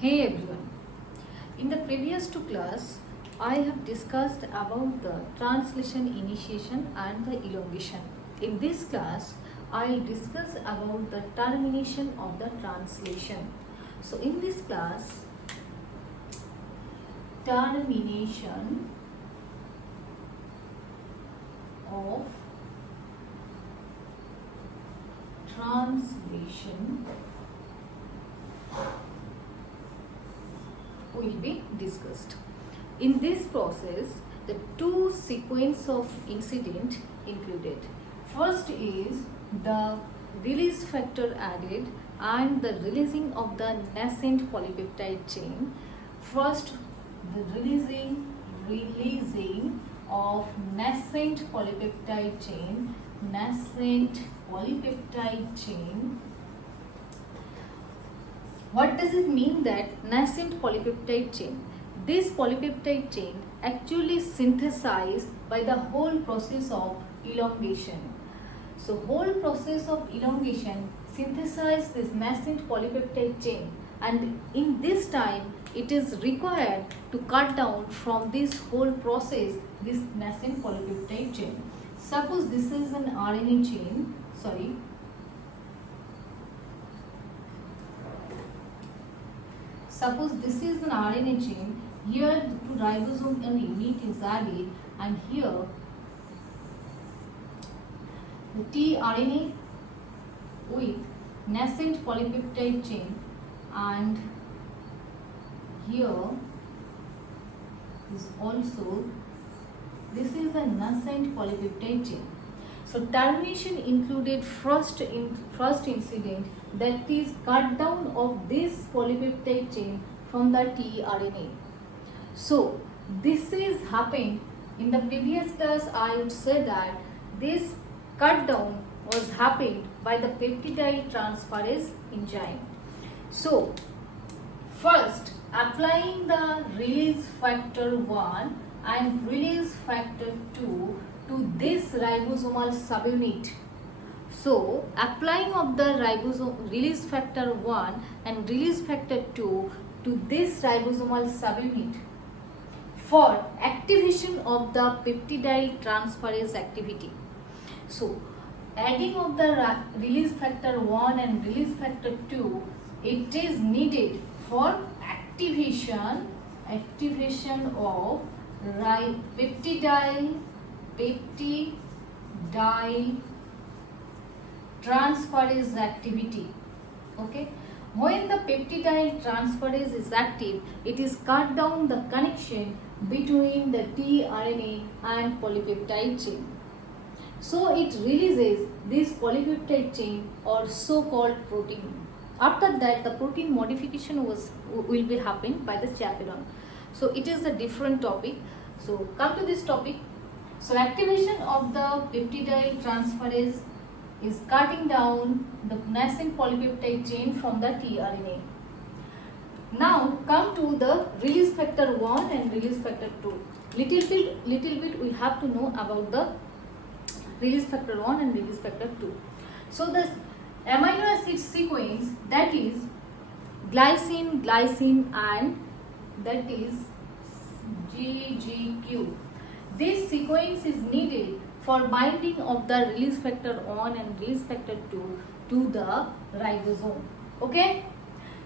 Hey everyone, in the previous two class, I have discussed about the translation initiation and the elongation. In this class, I will discuss about the termination of the translation. So in this class, termination of translation will be discussed. In this process, the two sequence of incident included. First is the release factor added and the releasing of the nascent polypeptide chain. First, the releasing of nascent polypeptide chain. What does it mean that nascent polypeptide chain? This polypeptide chain actually synthesized by the whole process of elongation. So whole process of elongation synthesized this nascent polypeptide chain, and in this time it is required to cut down from this whole process this nascent polypeptide chain. Suppose this is an RNA chain, Suppose this is an RNA chain, here to ribosome and unit is added, and here the tRNA with nascent polypeptide chain, and here is also, this is a nascent polypeptide chain. So termination included first incident, that is cut down of this polypeptide chain from the tRNA. So this is happened in the previous class. I would say that this cut down was happened by the peptidyl transferase enzyme. So first, applying the release factor 1 and release factor 2 to this ribosomal subunit. So applying of the release factor 1 and release factor 2 to this ribosomal subunit for activation of the peptidyl transferase activity. So adding of the release factor 1 and release factor 2, it is needed for activation of peptidyl transferase activity. Okay, when the peptidyl transferase is active, it is cut down the connection between the tRNA and polypeptide chain. So it releases this polypeptide chain or so-called protein. After that, the protein modification will be happened by the chaperone. So it is a different topic. So come to this topic. So activation of the peptidyl transferase is cutting down the nascent polypeptide chain from the tRNA. Now come to the release factor 1 and release factor 2. Little bit we have to know about the release factor 1 and release factor 2. So the amino acid sequence, that is glycine and that is GGQ. This sequence is needed for binding of the release factor 1 and release factor 2 to the ribosome. Okay?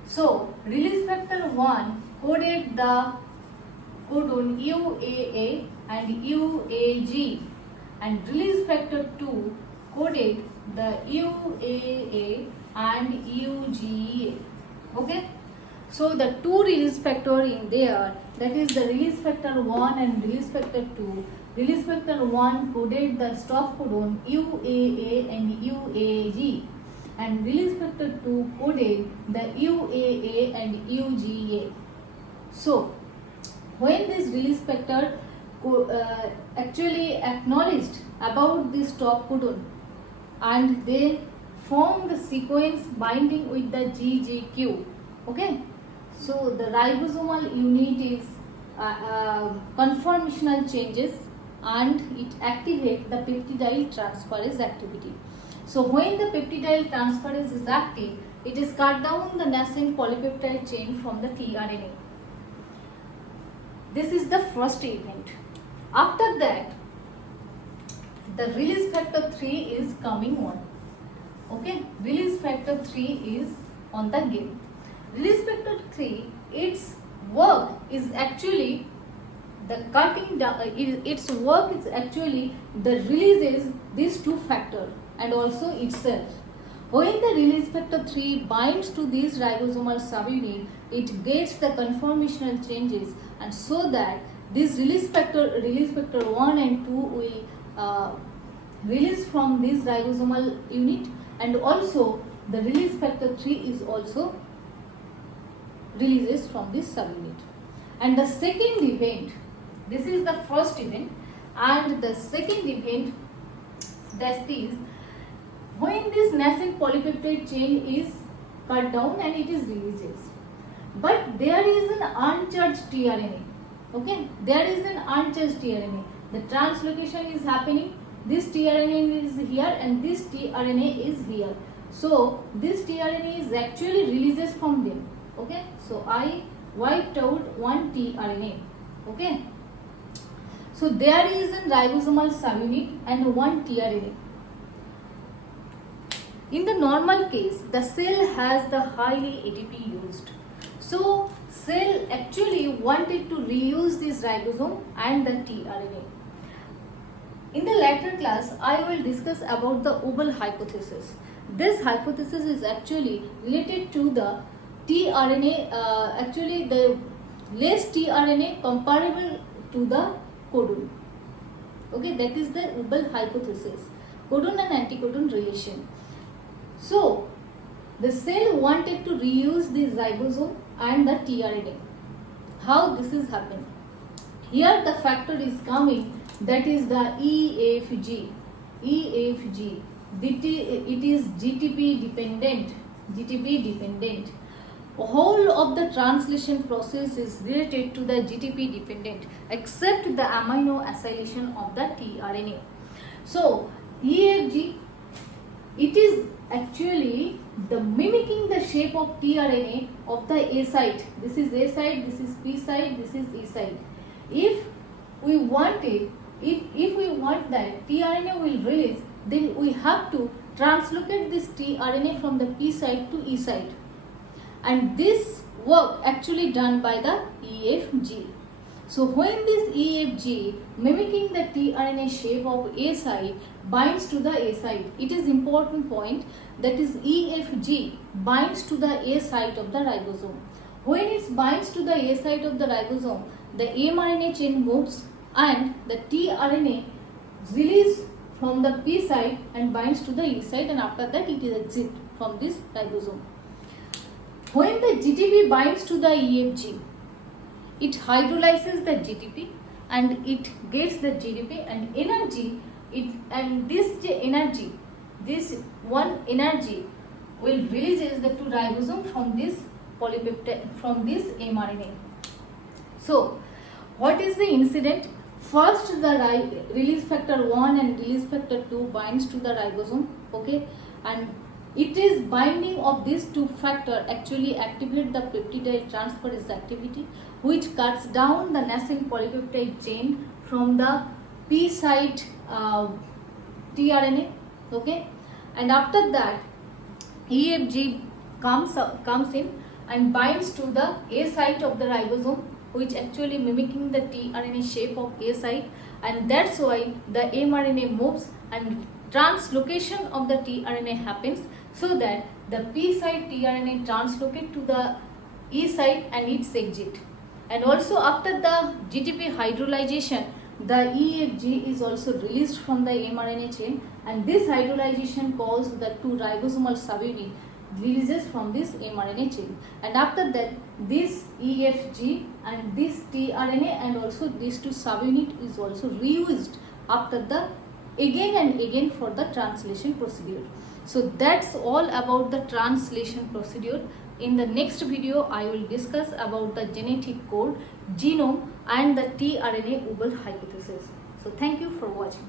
So release factor 1 coded the codon UAA and UAG, and release factor 2 coded the UAA and UGA. Okay? So the two release factor in there, that is the release factor 1 and release factor 2. Release factor 1 coded the stop codon UAA and UAG, and release factor 2 coded the UAA and UGA. So when this release factor actually acknowledged about this stop codon, and they form the sequence binding with the GGQ. Okay, so the ribosomal unit is conformational changes, and it activates the peptidyl transferase activity. So when the peptidyl transferase is active, It is cut down the nascent polypeptide chain from the tRNA. This is the first event. After that, the release factor 3 is coming on. Okay, release factor 3 is on the game. Release factor 3, its work is actually the cutting down, its work is actually the releases these two factors and also itself. When the release factor 3 binds to this ribosomal subunit, it gets the conformational changes, and so that this release factor 1 and 2 will release from this ribosomal unit, and also the release factor 3 is also releases from this subunit. And the second event, this is the first event, and the second event, that is when this nascent polypeptide chain is cut down and it is releases. But there is an uncharged tRNA. Okay, there is an uncharged tRNA. The translocation is happening. This tRNA is here and this tRNA is here. So this tRNA is actually releases from them. Okay, so I wiped out one tRNA. Okay, so there is a ribosomal subunit and one tRNA. In the normal case, the cell has the highly ATP used. So cell actually wanted to reuse this ribosome and the tRNA. In the later class, I will discuss about the oval hypothesis. This hypothesis is actually related to the tRNA, actually the less tRNA comparable to the codon. Okay, that is the oval hypothesis, codon and anticodon relation. So the cell wanted to reuse this ribosome and the tRNA. How this is happening? Here the factor is coming, that is the EFG. EFG. It is GTP dependent. Whole of the translation process is related to the GTP dependent, except the amino acylation of the tRNA. So EFG, it is actually the mimicking the shape of tRNA of the A site. This is A site, this is P site, this is E site. If we want it, if we want that tRNA will release, then we have to translocate this tRNA from the P site to E site. And this work actually done by the EFG. So when this EFG mimicking the tRNA shape of A site binds to the A site, it is important point, that is EFG binds to the A site of the ribosome. When it binds to the A site of the ribosome, the mRNA chain moves and the tRNA release from the P site and binds to the E site, and after that it is exit from this ribosome. When the GTP binds to the EFG, it hydrolyzes the GTP and it gets the GTP and energy. This one energy will releases the two ribosome from this polypeptide, from this mRNA. So what is the incident? First the release factor 1 and release factor 2 binds to the ribosome. Okay, and it is binding of these two factors actually activate the peptidase transferase activity, which cuts down the nascent polypeptide chain from the P site tRNA. Okay, and after that EFG comes in and binds to the A site of the ribosome, which actually mimicking the tRNA shape of A site, and that's why the mRNA moves and translocation of the tRNA happens, so that the P site tRNA translocate to the E site and its exit. And also after the GTP hydrolyzation, the EFG is also released from the mRNA chain, and this hydrolyzation causes the two ribosomal subunit releases from this mRNA chain, and after that this EFG and this tRNA and also these two subunit is also reused after the again and again for the translation procedure. So that's all about the translation procedure. In the next video I will discuss about the genetic code, genome and the tRNA oval hypothesis. So thank you for watching.